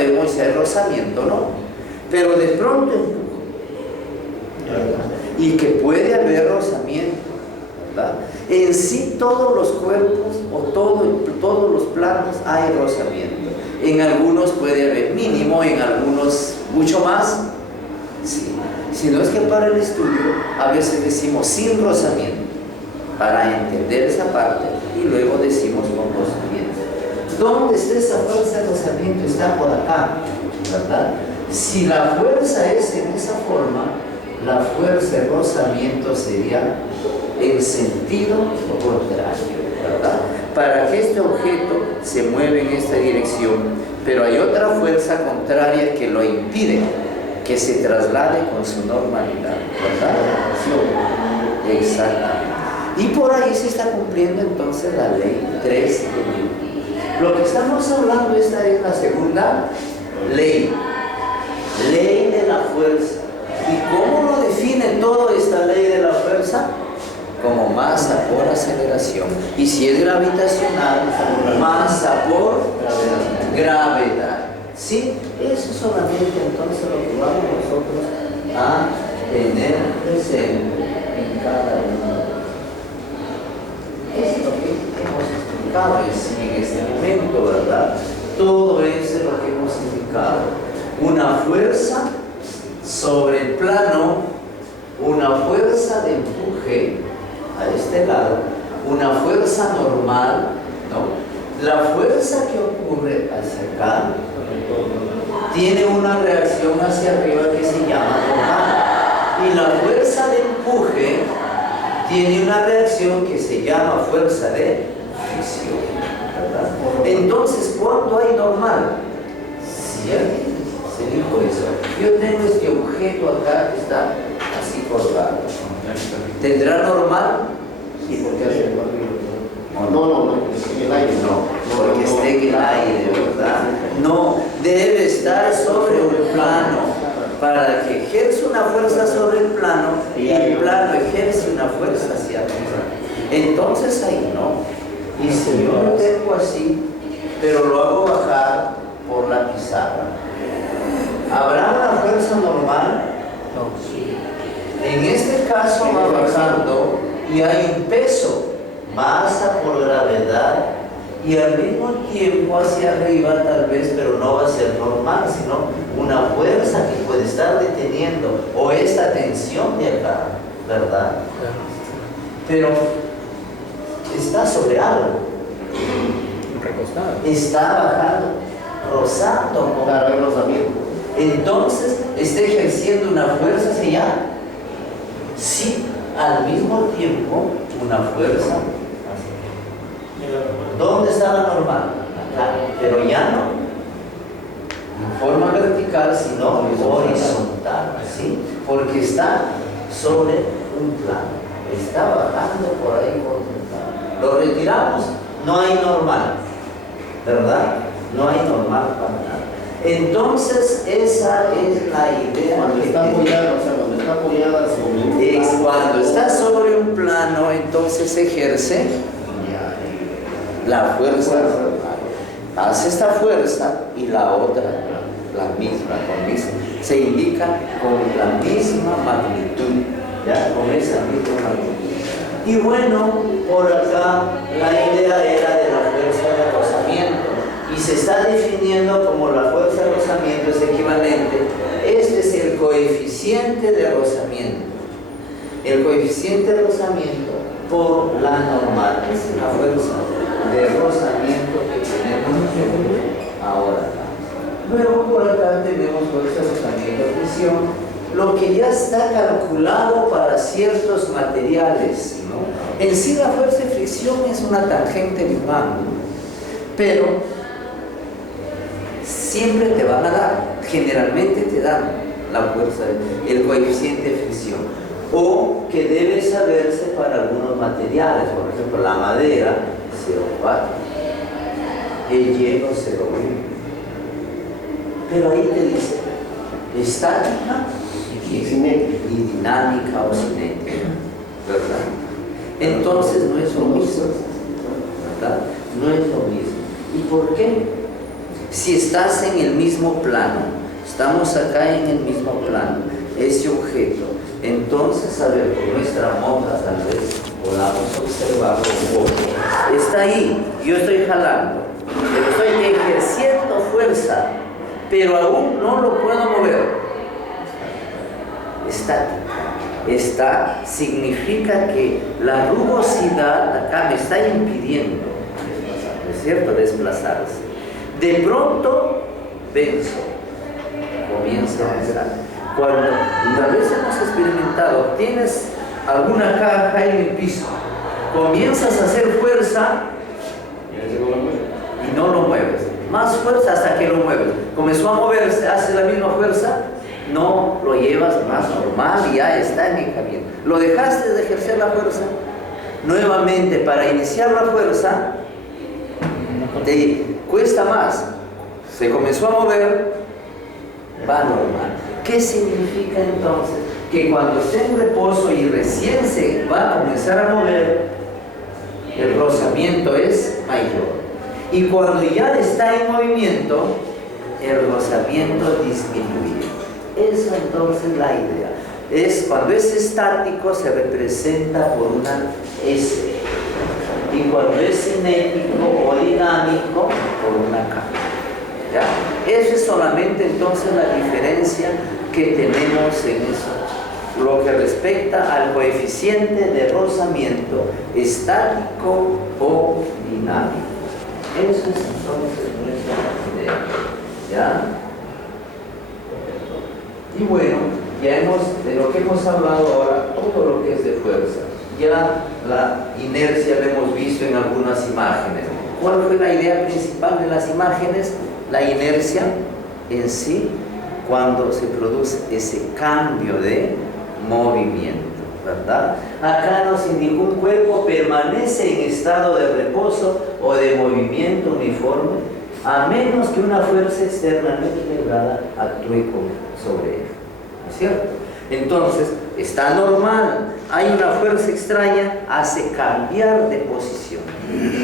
sabemos si hay rozamiento o no, pero de pronto empujo, ¿verdad? Y que puede haber rozamiento, ¿verdad? En sí todos los cuerpos o todos los planos hay rozamiento. En algunos puede haber mínimo, en algunos mucho más. Sí. Si no es que para el estudio a veces decimos sin rozamiento, para entender esa parte, y luego decimos con rozamiento. ¿Dónde está esa fuerza de rozamiento? Está por acá, ¿verdad? Si la fuerza es en esa forma, la fuerza de rozamiento sería en sentido contrario, ¿verdad? Para que este objeto se mueva en esta dirección, pero hay otra fuerza contraria que lo impide, que se traslade con su normalidad, ¿verdad? Sí. Exactamente. Y por ahí se está cumpliendo entonces la ley 3 de Newton. Lo que estamos hablando, esta es la segunda ley, ley de la fuerza. ¿Y cómo lo define toda esta ley de la fuerza? Como masa por aceleración. Y si es gravitacional, masa por gravedad. ¿Sí? Eso solamente entonces lo que vamos nosotros a tener presente en cada uno. Es lo que hemos explicado en este momento, ¿verdad? Todo eso es lo que hemos indicado. Una fuerza sobre el plano, una fuerza de empuje a este lado, una fuerza normal, ¿no? La fuerza que ocurre hacia acá tiene una reacción hacia arriba que se llama normal, y la fuerza de empuje tiene una reacción que se llama fuerza de fricción, ¿verdad? Entonces, ¿cuándo hay normal? Si alguien se dijo eso, yo tengo este objeto acá que está así colgado, ¿tendrá normal? ¿Y por qué hace el No, en el aire. No, porque esté en el aire, ¿verdad? No, debe estar sobre un plano, para que ejerza una fuerza sobre el plano y el plano ejerce una fuerza hacia arriba. Entonces ahí no. Y si yo lo tengo así, pero lo hago bajar por la pizarra, ¿habrá una fuerza normal? No. En este caso va bajando y hay un peso, masa por gravedad, y al mismo tiempo hacia arriba tal vez, pero no va a ser normal, sino una fuerza que puede estar deteniendo, o esta tensión de acá, ¿verdad? Pero está sobre algo, recostado, está bajando, rozando con Claro, rozamiento. entonces está ejerciendo una fuerza hacia allá. Sí, al mismo tiempo una fuerza. ¿Dónde está la normal? Acá, pero ya no en forma vertical, sino horizontal, ¿sí? Porque está sobre un plano, está bajando por ahí por un plano. Lo retiramos, no hay normal, ¿verdad? No hay normal para nada. Entonces esa es la idea. Cuando está apoyada, o sea, cuando está apoyada sobre un plano, cuando está sobre un plano, entonces ejerce la fuerza. Hace esta fuerza y la otra, la misma, se indica con la misma magnitud, ¿ya? Con esa misma magnitud. Y bueno, por acá la idea era de la fuerza de rozamiento, y se está definiendo como la fuerza de rozamiento es equivalente. Este es el coeficiente de rozamiento. El coeficiente de rozamiento por la normal. Es la fuerza de rozamiento que tenemos ahora. Luego por acá tenemos fuerza de rozamiento de presión, lo que ya está calculado para ciertos materiales, ¿no? En sí la fuerza de fricción es una tangente de un ángulo, pero siempre te van a dar, generalmente te dan la fuerza, el coeficiente de fricción, o que debe saberse para algunos materiales, por ejemplo la madera 0,4, el hielo 0,1, pero ahí te dice estática y dinámica o cinética, ¿verdad? Entonces no es lo mismo, ¿verdad? No es lo mismo. ¿Y por qué? Si estás en el mismo plano, estamos acá en el mismo plano, ese objeto, entonces, a ver, con nuestra monja tal vez podamos observarlo un poco. Está ahí, yo estoy jalando, pero estoy ejerciendo fuerza, pero aún no lo puedo mover. Estática. Esta significa que la rugosidad acá me está impidiendo, ¿no es cierto?, desplazarse. De pronto, venzo, comienza a avanzar. Cuando tal vez hemos experimentado, tienes alguna caja en el piso, comienzas a hacer fuerza y no lo mueves. Más fuerza hasta que lo mueves. Comenzó a moverse, hace la misma fuerza, no lo llevas más normal y ya está en el camino. Lo dejaste de ejercer la fuerza. Nuevamente, para iniciar la fuerza, te cuesta más. Se comenzó a mover, va normal. ¿Qué significa entonces? Que cuando esté en reposo y recién se va a comenzar a mover, el rozamiento es mayor. Y cuando ya está en movimiento, el rozamiento disminuye. Esa entonces la idea. Es cuando es estático se representa por una S. Y cuando es cinético o dinámico, por una K. ¿Ya? Esa es solamente entonces la diferencia que tenemos en eso. Lo que respecta al coeficiente de rozamiento estático o dinámico. Eso es entonces nuestra idea. ¿Ya? Y bueno, ya de lo que hemos hablado ahora, todo lo que es de fuerza. Ya la inercia la hemos visto en algunas imágenes. ¿Cuál fue la idea principal de las imágenes? La inercia en sí, cuando se produce ese cambio de movimiento, ¿verdad? Acá nos indicó un cuerpo permanece en estado de reposo o de movimiento uniforme, a menos que una fuerza externa no equilibrada actúe sobre él. ¿No es cierto? Entonces, está normal, hay una fuerza extraña, hace cambiar de posición,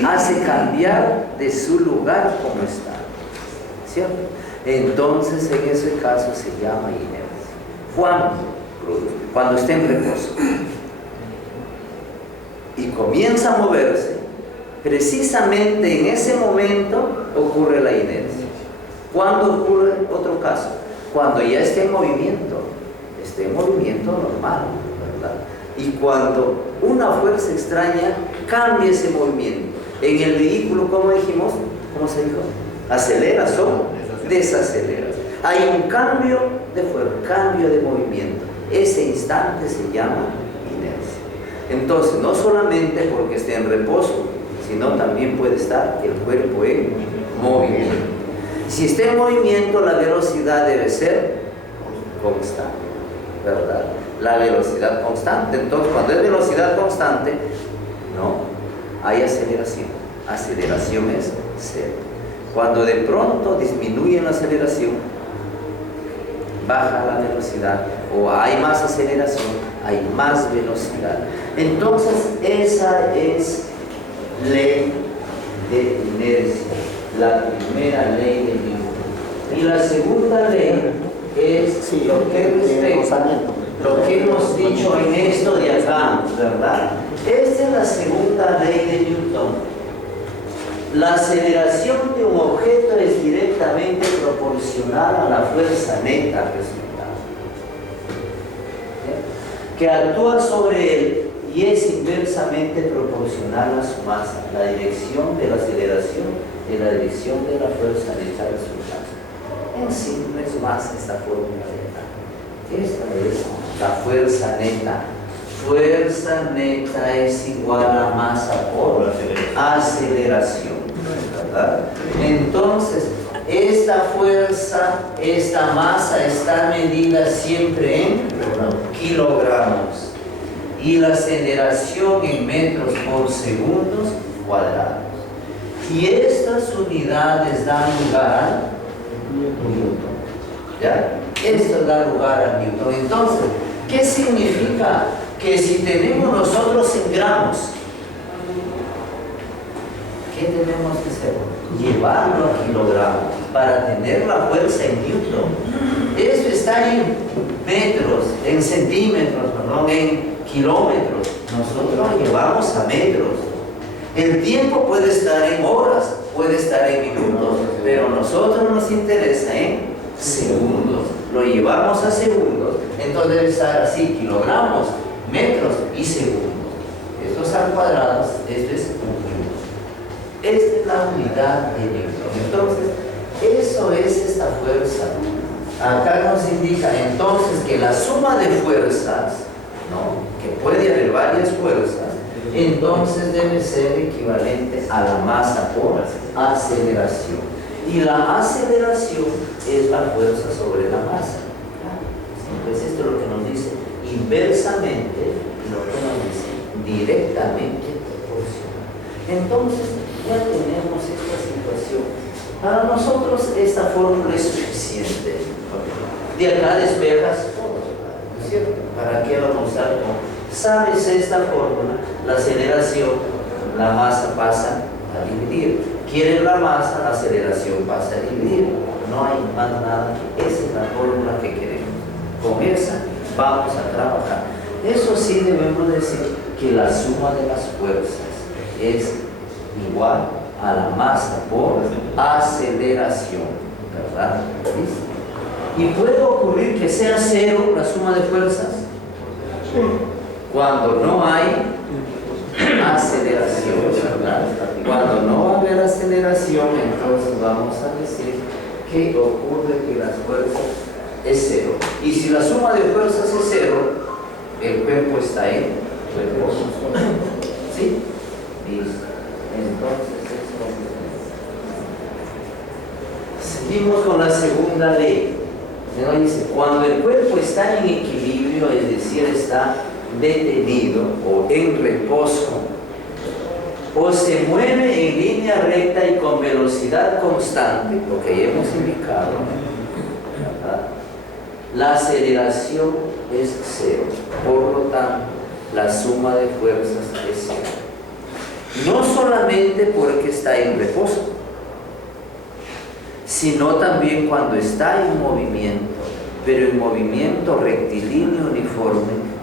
hace cambiar de su lugar como está. ¿Cierto? Entonces, en ese caso se llama inercia. ¿Cuándo produce? Cuando esté en reposo y comienza a moverse, precisamente en ese momento ocurre la inercia. ¿Cuándo ocurre otro caso? Cuando ya esté en movimiento normal, ¿verdad? Y cuando una fuerza extraña cambia ese movimiento. En el vehículo, ¿cómo dijimos? ¿Cómo se dijo? ¿Aceleras o desaceleras? Hay un cambio de fuerza, cambio de movimiento. Ese instante se llama inercia. Entonces, no solamente porque esté en reposo, sino también puede estar el cuerpo en movimiento. Si está en movimiento, la velocidad debe ser constante, ¿verdad? La velocidad constante. Entonces, cuando es velocidad constante, no hay aceleración. Aceleración es cero. Cuando de pronto disminuye la aceleración, baja la velocidad, o hay más aceleración, hay más velocidad. Entonces, esa es ley de inercia, la primera ley de Newton. Y la segunda ley es lo que respecta, lo que hemos dicho en esto de acá, ¿verdad? Esta es la segunda ley de Newton. La aceleración de un objeto es directamente proporcional a la fuerza neta resultante, que actúa sobre él y es inversamente proporcional a su masa. La dirección de la aceleración es la dirección de la fuerza neta resultante. En sí no es más esta fórmula de acá. Esta es la fuerza neta. Fuerza neta es igual a masa por aceleración, ¿verdad? Entonces, esta fuerza, esta masa está medida siempre en kilogramos y la aceleración en metros por segundos cuadrados. Y estas unidades dan lugar a Newton. ¿Ya? Esto da lugar a Newton. Entonces, ¿qué significa? Que si tenemos nosotros en gramos, ¿qué tenemos que hacer? llevarlo a kilogramos para tener la fuerza en newton. Esto está en metros, en centímetros, perdón, en kilómetros. Nosotros lo llevamos a metros. El tiempo puede estar en horas, puede estar en minutos, pero a nosotros nos interesa en segundos. Lo llevamos a segundos, entonces debe estar así: kilogramos, metros y segundos. Estos al cuadrado, esto es un newton. Esta es la unidad de newton. Entonces, eso es esta fuerza. Acá nos indica entonces que la suma de fuerzas, ¿no?, que puede haber varias fuerzas, entonces debe ser equivalente a la masa por aceleración. Y la aceleración es la fuerza sobre la masa. Entonces esto es lo que nos dice inversamente y lo que nos dice directamente proporcional. Entonces ya tenemos esta situación. Para nosotros esta fórmula es suficiente. De acá despejas todo, ¿no es cierto? ¿Para qué vamos a usar? Sabes esta fórmula, la aceleración, la masa pasa a dividir. Quieres la masa, la aceleración pasa a dividir. No hay más nada. Esa es la fórmula que queremos. Con esa vamos a trabajar. Eso sí, debemos decir que la suma de las fuerzas es igual a la masa por aceleración, ¿verdad? ¿Listo? ¿Y puede ocurrir que sea cero la suma de fuerzas? Cuando no hay aceleración, ¿verdad? Cuando no va a haber aceleración, entonces vamos a decir que ocurre que las fuerzas es cero. Y si la suma de fuerzas es cero, el cuerpo está en reposo. ¿Sí? Listo. Entonces, seguimos con la segunda ley. Nos dice: cuando el cuerpo está en equilibrio, es decir, está detenido o en reposo, o se mueve en línea recta y con velocidad constante, lo que ya hemos indicado, ¿verdad?, la aceleración es cero. Por lo tanto, la suma de fuerzas es cero. No solamente porque está en reposo, sino también cuando está en movimiento, pero en movimiento rectilíneo uniforme,